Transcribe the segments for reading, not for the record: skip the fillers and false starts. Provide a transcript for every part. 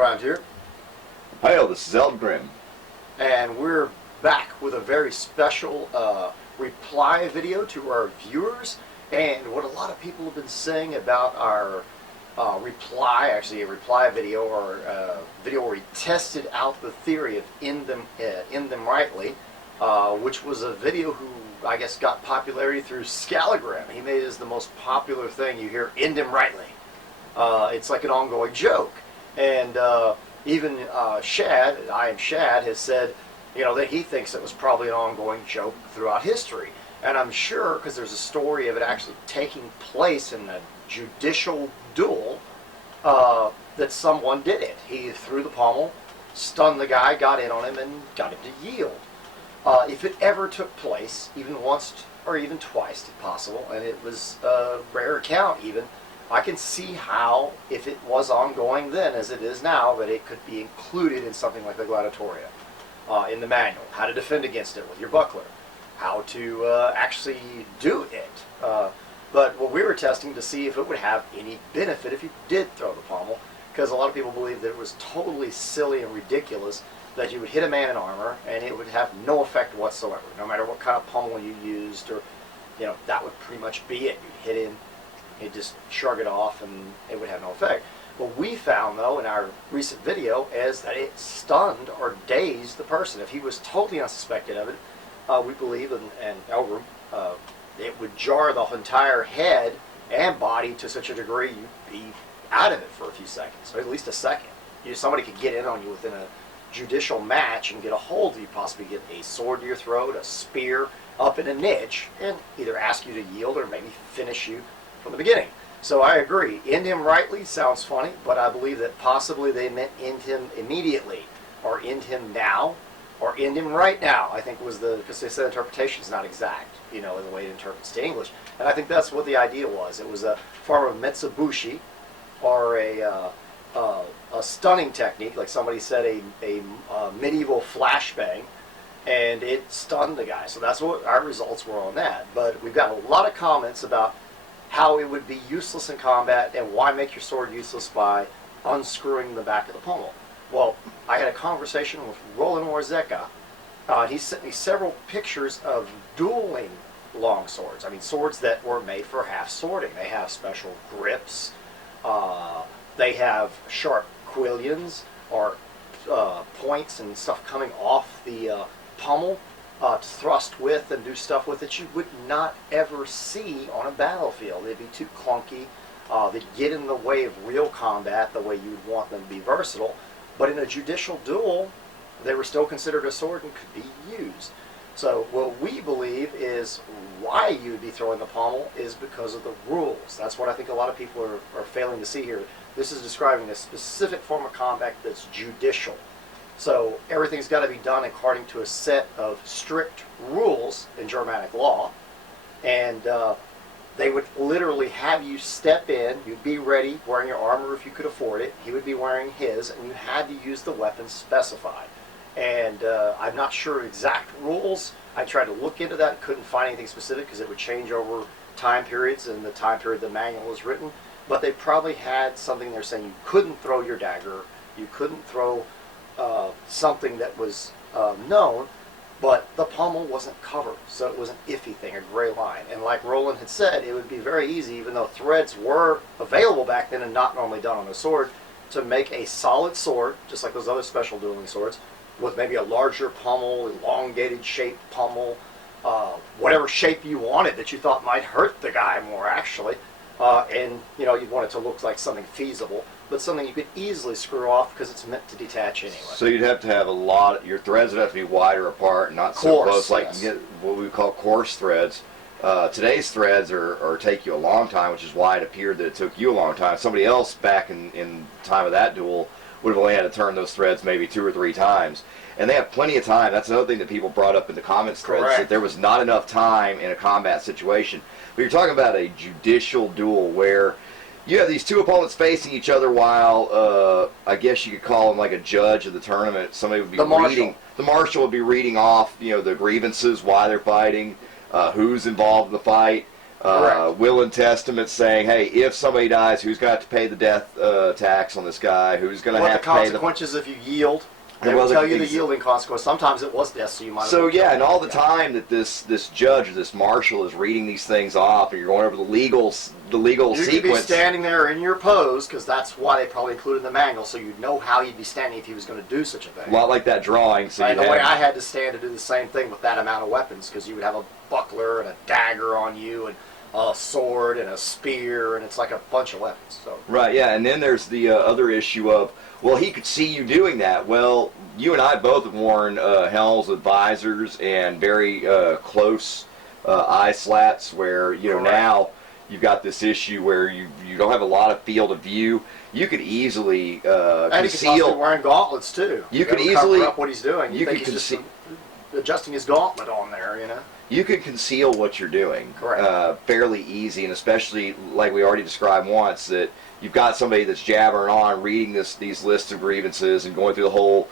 Thrand here. Hail, this is Eldgrim. And we're back with a very special reply video to our viewers. And what a lot of people have been saying about our reply, actually a reply video or a video where we tested out the theory of end them rightly, which was a video who I guess got popularity through Skalligrim. He made it as the most popular thing. You hear end him rightly. It's like an ongoing joke. And even Shad, I am Shad, has said, you know, that he thinks it was probably an ongoing joke throughout history. And I'm sure, because there's a story of it actually taking place in a judicial duel, that someone did it. He threw the pommel, stunned the guy, got in on him, and got him to yield. If it ever took place, even once or even twice if possible, and it was a rare account even, I can see how, if it was ongoing then as it is now, that it could be included in something like the Gladiatoria, in the manual, how to defend against it with your buckler, how to actually do it. But what we were testing to see if it would have any benefit if you did throw the pommel, because a lot of people believe that it was totally silly and ridiculous that you would hit a man in armor and it would have no effect whatsoever, no matter what kind of pommel you used, or, you know, that would pretty much be it. You'd hit him, he'd just shrug it off and it would have no effect. What we found, though, in our recent video is that it stunned or dazed the person. If he was totally unsuspected of it, we believe, and Eldgrim, it would jar the entire head and body to such a degree you'd be out of it for a few seconds, or at least a second. Somebody could get in on you within a judicial match and get a hold of you, possibly get a sword to your throat, a spear up in a niche, and either ask you to yield or maybe finish you from the beginning. So I agree. End him rightly sounds funny, but I believe that possibly they meant end him immediately, or end him now, or end him right now. I think was because they said interpretation is not exact, you know, in the way it interprets to English. And I think that's what the idea was. It was a form of Mitsubushi, or a stunning technique, like somebody said, a medieval flashbang, and it stunned the guy. So that's what our results were on that. But we've got a lot of comments about how it would be useless in combat and why make your sword useless by unscrewing the back of the pommel. Well, I had a conversation with Roland Warzecha. He sent me several pictures of dueling longswords. I mean, swords that were made for half swording. They have special grips. They have sharp quillions, or points and stuff coming off the pommel to thrust with and do stuff with that you would not ever see on a battlefield. They'd be too clunky. They'd get in the way of real combat the way you'd want them to be versatile. But in a judicial duel, they were still considered a sword and could be used. So what we believe is why you would be throwing the pommel is because of the rules. That's what I think a lot of people are failing to see here. This is describing a specific form of combat that's judicial. So everything's got to be done according to a set of strict rules in Germanic law. And they would literally have you step in, you'd be ready, wearing your armor if you could afford it. He would be wearing his, and you had to use the weapon specified. And I'm not sure exact rules. I tried to look into that, couldn't find anything specific because it would change over time periods and the time period the manual was written. But they probably had something there saying you couldn't throw your dagger, you couldn't throw something that was known, but the pommel wasn't covered, so it was an iffy thing, a gray line. And like Roland had said, it would be very easy, even though threads were available back then and not normally done on a sword, to make a solid sword, just like those other special dueling swords, with maybe a larger pommel, elongated shaped pommel, whatever shape you wanted that you thought might hurt the guy more actually. And you know, you'd want it to look like something feasible, but something you could easily screw off because it's meant to detach anyway. So you'd have to have a lot, your threads would have to be wider apart, not so close, like yes. You get what we call coarse threads. Today's threads are take you a long time, which is why it appeared that it took you a long time. Somebody else back in time of that duel would have only had to turn those threads maybe 2 or 3 times. And they have plenty of time. That's another thing that people brought up in the comments threads, Correct. that there was not enough time in a combat situation. But you're talking about a judicial duel where you have these two opponents facing each other while, I guess you could call him like a judge of the tournament. Somebody would be reading, the marshal would be reading off, you know, the grievances, why they're fighting, who's involved in the fight. will and testament saying, hey, if somebody dies, who's got to pay the death tax on this guy? Who's going to have to pay the consequences if you yield? They will tell you the yielding consequence. Sometimes it was death, so you might. So yeah, and all the time that this judge or this marshal is reading these things off, and you're going over the legal sequence. You could be standing there in your pose, because that's why they probably included in the manual, so you'd know how you'd be standing if he was going to do such a thing. A lot like that drawing. So and the way I had to stand to do the same thing with that amount of weapons, because you would have a buckler and a dagger on you, and a sword and a spear, and it's like a bunch of weapons. So. Right, yeah, and then there's the other issue of, well, he could see you doing that. Well, you and I both have worn helms with visors and very close eye slats where, you know, now you've got this issue where you don't have a lot of field of view. You could easily and conceal. he could possibly wearing gauntlets, too. You could easily cover up what he's doing. You could conceal. Adjusting his gauntlet on there, you know. You can conceal what you're doing fairly easy, and especially like we already described once, that you've got somebody that's jabbering on, reading these lists of grievances and going through the whole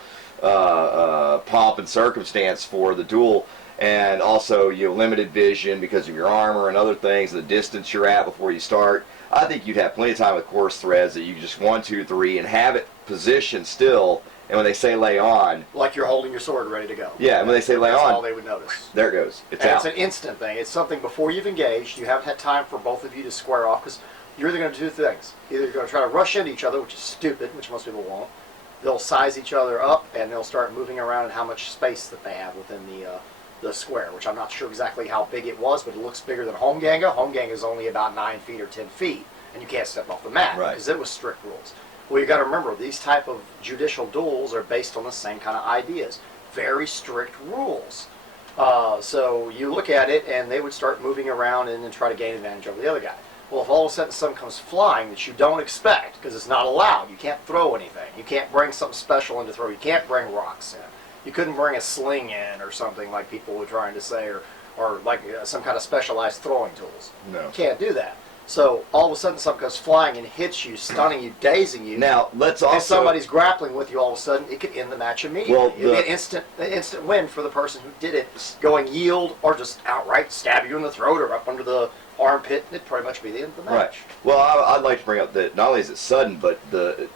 pomp and circumstance for the duel, and also limited vision because of your armor and other things, the distance you're at before you start. I think you'd have plenty of time with coarse threads that you can just 1, 2, 3 and have it positioned still. And when they say lay on, like you're holding your sword ready to go. Yeah, and when they say lay on, that's all they would notice. There it goes. It's and out. It's an instant thing. It's something before you've engaged. You haven't had time for both of you to square off, because you're either going to do 2 things. Either you're going to try to rush into each other, which is stupid, which most people won't. They'll size each other up, and they'll start moving around and how much space that they have within the square, which I'm not sure exactly how big it was, but it looks bigger than Holmganga. Holmganga is only about 9 feet or 10 feet, and you can't step off the mat because it was strict rules. Well, you got to remember, these type of judicial duels are based on the same kind of ideas. Very strict rules. So you look at it, and they would start moving around and then try to gain advantage over the other guy. Well, if all of a sudden something comes flying that you don't expect, because it's not allowed, you can't throw anything. You can't bring something special in to throw. You can't bring rocks in. You couldn't bring a sling in or something like people were trying to say, or like some kind of specialized throwing tools. No. You can't do that. So all of a sudden something goes flying and hits you, stunning you, dazing you. Now let's also. If somebody's grappling with you, all of a sudden it could end the match immediately. Well, it'd be an instant win for the person who did it, going yield or just outright stab you in the throat or up under the armpit. It'd pretty much be the end of the match. Right. Well, I'd like to bring up that not only is it sudden, but the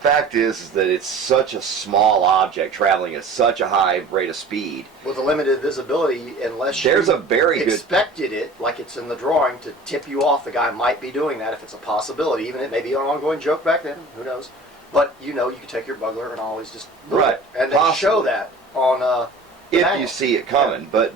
fact is that it's such a small object traveling at such a high rate of speed. With a limited visibility, unless there's you a very expected it, like it's in the drawing, to tip you off. The guy might be doing that if it's a possibility. Even it may be an ongoing joke back then. Who knows? But you could take your bugler and always just move it. And then show that on the if manual. You see it coming. But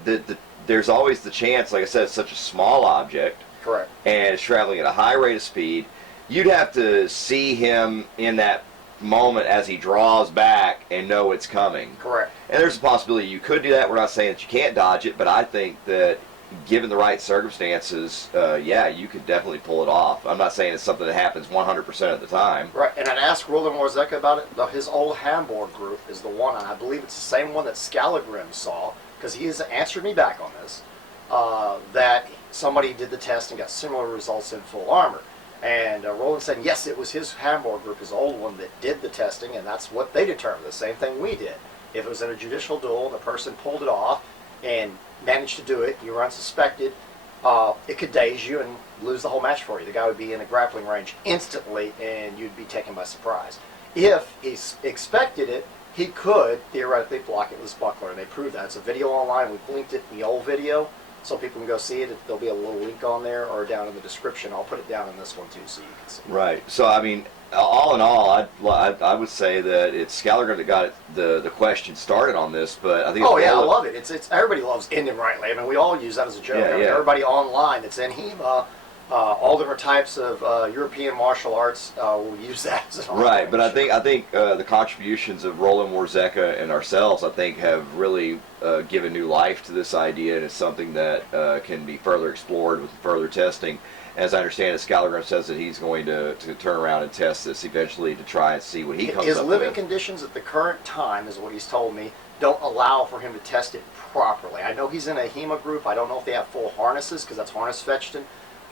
there's always the chance. Like I said, it's such a small object. Correct. And it's traveling at a high rate of speed. You'd have to see him in that moment as he draws back and know it's coming. Correct. And there's a possibility you could do that. We're not saying that you can't dodge it, but I think that given the right circumstances, you could definitely pull it off. I'm not saying it's something that happens 100% of the time. Right, and I'd asked Roland Warzecha about it. His old Hamburg group is the one, and I believe it's the same one that Skalligrim saw, because he has answered me back on this, that somebody did the test and got similar results in full armor. And Roland said, yes, it was his Hamburg group, his old one, that did the testing, and that's what they determined, the same thing we did. If it was in a judicial duel and the person pulled it off and managed to do it, you were unsuspected, it could daze you and lose the whole match for you. The guy would be in a grappling range instantly, and you'd be taken by surprise. If he expected it, he could theoretically block it with his buckler, and they proved that. It's a video online. We linked it in the old video, so people can go see it. There'll be a little link on there or down in the description. I'll put it down in this one too, so you can see. Right. So I mean, all in all, I would say that it's Skalligrim that got the question started on this. But I think I love it. It's everybody loves ending rightly. I mean, we all use that as a joke. Yeah, Everybody online that's in HEMA, all different types of European martial arts will use that as an right. But I think the contributions of Roland Warzecha and ourselves, I think, have really given new life to this idea, and it's something that can be further explored with further testing. As I understand it, Skalligrim says that he's going to turn around and test this eventually to try and see what he comes up with. His living conditions at the current time, is what he's told me, don't allow for him to test it properly. I know he's in a HEMA group. I don't know if they have full harnesses, because that's harness fetched in,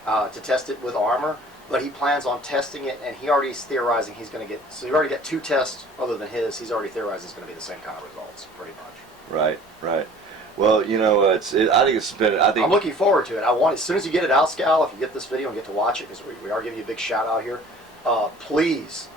to test it with armor. But he plans on testing it, and he already is theorizing he's going to get... So he already got 2 tests other than his. He's already theorizing it's going to be the same kind of results, pretty much. Right, right. Well, you know, I think it's been. I think I'm looking forward to it. I want as soon as you get it out, Skal, if you get this video and get to watch it, because we are giving you a big shout out here. Please,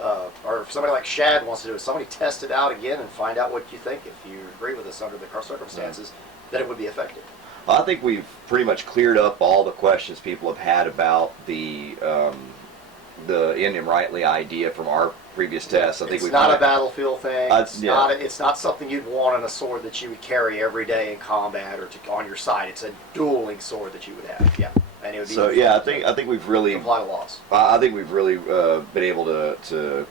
or if somebody like Shad wants to do it, somebody test it out again and find out what you think. If you agree with us under the circumstances, that it would be effective. I think we've pretty much cleared up all the questions people have had about the end and rightly idea from our previous tests. I think it's not a battlefield thing. It's not something you'd want on a sword that you would carry every day in combat or on your side. It's a dueling sword that you would have. Yeah, and it would be so. Yeah, I think we've really comply to laws. I think we've really been able to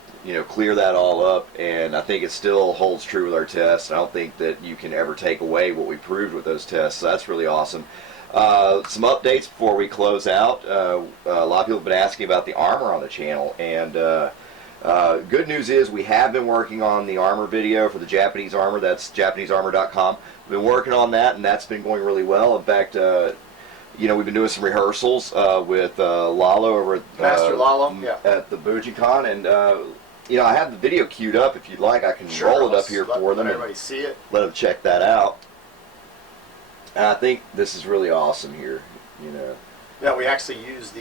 clear that all up, and I think it still holds true with our tests. I don't think that you can ever take away what we proved with those tests. So that's really awesome. Some updates before we close out. A lot of people have been asking about the armor on the channel, and good news is we have been working on the armor video for the Japanese armor. That's JapaneseArmor.com. We've been working on that, and that's been going really well. In fact, we've been doing some rehearsals with Lalo over at Master Lalo, at the Bujinkan, and I have the video queued up. If you'd like, I can roll it up here for them. Let everybody see it. Let them check that out. And I think this is really awesome here. Yeah, we actually use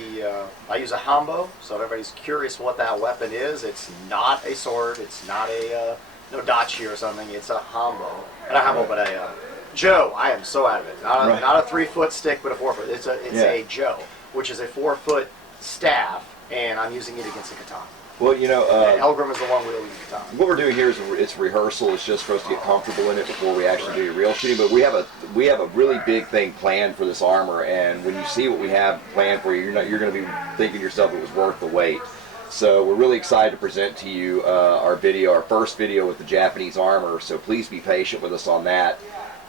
I use a hambo, so if everybody's curious what that weapon is. It's not a sword. It's not a no dachi or something. It's a hambo. Not a hambo, but a Joe. I am so out of it. Not a 3-foot stick, but a 4-foot. It's a Joe, which is a 4-foot staff, and I'm using it against a katana. Well, and Eldgrim is the one wielding the katana. What we're doing here is it's rehearsal. It's just for us to get comfortable in it before we actually do real shooting. But we have a really big thing planned for this armor, and when you see what we have planned for you, you're going to be thinking to yourself it was worth the wait. So we're really excited to present to you our first video with the Japanese armor. So please be patient with us on that.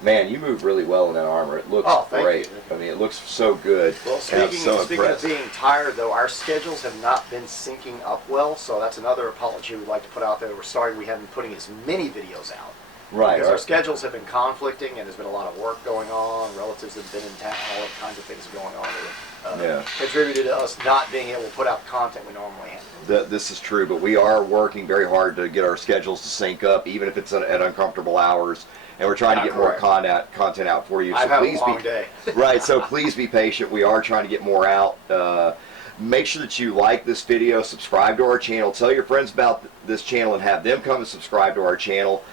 Man, you move really well in that armor. It looks great. I mean, it looks so good. Well, speaking of being tired, though, our schedules have not been syncing up well, so that's another apology we'd like to put out there. We're sorry we haven't been putting as many videos out. Right. Because our schedules have been conflicting, and there's been a lot of work going on. Relatives have been in town. All kinds of things going on that have contributed to us not being able to put out the content we normally have. This is true, but we are working very hard to get our schedules to sync up, even if it's at uncomfortable hours. And we're trying to get more content out for you. I've had a long day. Right, so please be patient. We are trying to get more out. Make sure that you like this video, subscribe to our channel, tell your friends about this channel, and have them come and subscribe to our channel.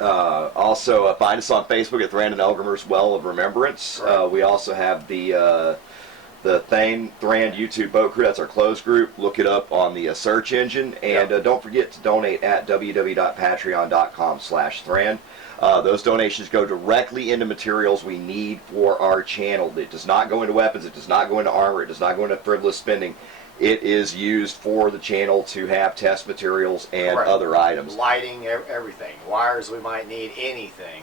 Also, find us on Facebook at Thrand and Eldgrim's Well of Remembrance. We also have the Thrand YouTube Boat Crew. That's our closed group. Look it up on the search engine, and don't forget to donate at www.patreon.com/Thrand. Those donations go directly into materials we need for our channel. It does not go into weapons. It does not go into armor. It does not go into frivolous spending. It is used for the channel to have test materials and other items. Lighting, everything. Wires we might need, anything.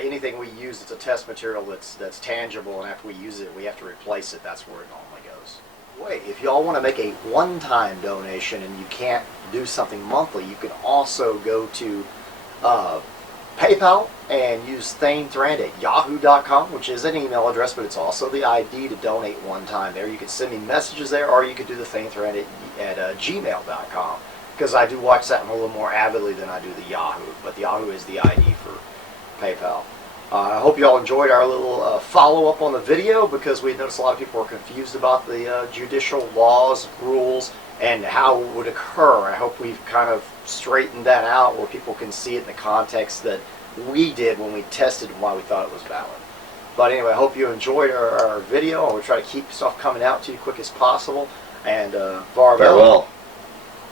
Anything we use that's a test material that's tangible, and after we use it, we have to replace it. That's where it normally goes. Wait, if y'all want to make a one-time donation and you can't do something monthly, you can also go to PayPal and use Thrand@yahoo.com, which is an email address, but it's also the ID to donate one time there. You can send me messages there, or you could do the Thrand at gmail.com, because I do watch that one a little more avidly than I do the Yahoo, but the Yahoo is the ID for PayPal. I hope you all enjoyed our little follow-up on the video, because we noticed a lot of people were confused about the judicial laws, rules, and how it would occur. I hope we've kind of straightened that out where people can see it in the context that we did when we tested and why we thought it was valid. But anyway, I hope you enjoyed our video, and we'll try to keep stuff coming out to you quick as possible. And farewell.